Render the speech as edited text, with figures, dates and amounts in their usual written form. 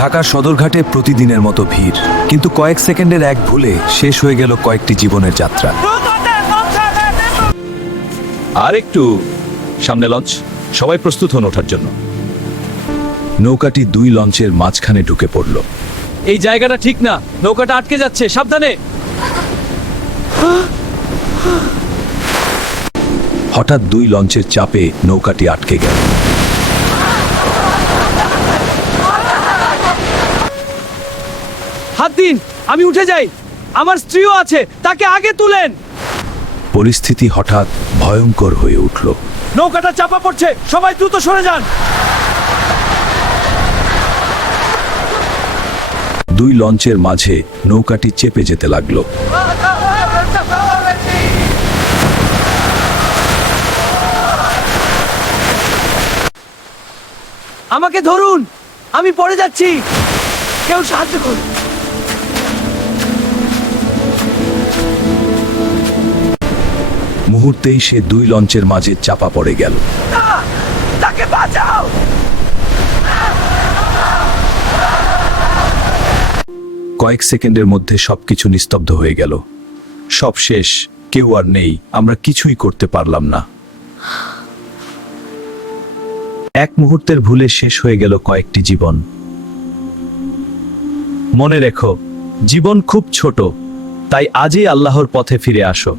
ঢাকার সদরঘাটে প্রতিদিনের মতো ভিড়, কিন্তু কয়েক সেকেন্ডের এক ভুলে শেষ হয়ে গেল কয়েকটি জীবনের যাত্রা। আর একটু সামনে লঞ্চ, সবাই প্রস্তুত হন ওঠার জন্য। নৌকাটি দুই লঞ্চের মাঝখানে ঢুকে পড়ল। এই জায়গাটা ঠিক না, নৌকাটা আটকে যাচ্ছে, সাবধানে। হঠাৎ দুই লঞ্চের চাপে নৌকাটি আটকে গেল। হাত দিন, আমি উঠে যাই, আমার স্ত্রীও আছে, তাকে আগে তুলেন। পরিস্থিতি হঠাৎ ভয়ঙ্কর হয়ে উঠল। নৌকাটা চাপা পড়ছে, সবাই দ্রুত সরে যান। দুই লঞ্চের মাঝে নৌকাটি চেপে যেতে লাগলো। আমাকে ধরুন, আমি পড়ে যাচ্ছি, কেউ সাহায্য করুন। মুহূর্তেই সে দুই লঞ্চের মাঝে চাপা পড়ে গেল। তাকে বাঁচাও। কয়েক সেকেন্ডের মধ্যে সবকিছু নিস্তব্ধ হয়ে গেল। সব শেষ, কেউ আর নেই, আমরা কিছুই করতে পারলাম না। এক মুহূর্তের ভুলে শেষ হয়ে গেল কয়েকটি জীবন। মনে রেখো, জীবন খুব ছোট, তাই আজই আল্লাহর পথে ফিরে আসো।